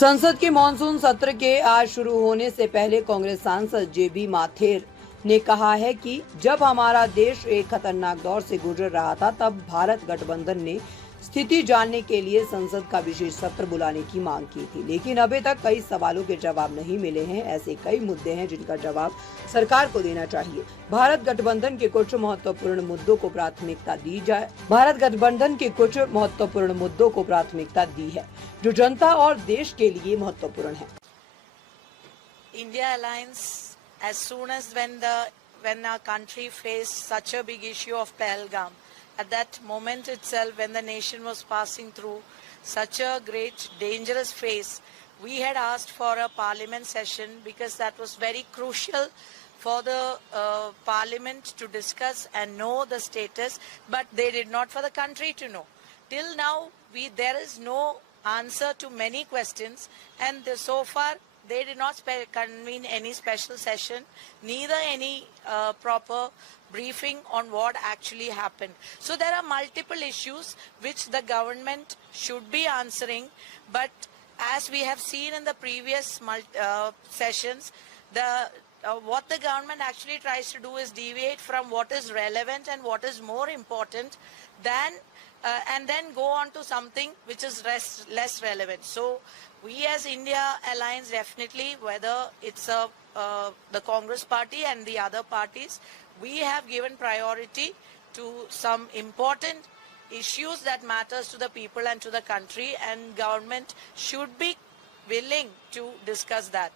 संसद के मानसून सत्र के आज शुरू होने से पहले कांग्रेस सांसद जेबी माथेर ने कहा है कि जब हमारा देश एक खतरनाक दौर से गुजर रहा था तब भारत गठबंधन ने स्थिति जानने के लिए संसद का विशेष सत्र बुलाने की मांग की थी, लेकिन अभी तक कई सवालों के जवाब नहीं मिले हैं। ऐसे कई मुद्दे हैं जिनका जवाब सरकार को देना चाहिए। भारत गठबंधन के कुछ महत्वपूर्ण मुद्दों को प्राथमिकता दी है जो जनता और देश के लिए महत्वपूर्ण है। India alliance, as soon as when our country faced such a big issue of Pahalgam, at that moment itself when the nation was passing through such a great dangerous phase, we had asked for a parliament session because that was very crucial for the parliament to discuss and know the status, but they did not for the country to know. Till now, there is no answer to many questions, and so far they did not convene any special session, neither any proper briefing on what actually happened. So there are multiple issues which the government should be answering, but as we have seen in the previous sessions, what the government actually tries to do is deviate from what is relevant and what is more important than and then go on to something which is less relevant. So we as India Alliance, definitely, whether it's the Congress party and the other parties, we have given priority to some important issues that matters to the people and to the country, and government should be willing to discuss that.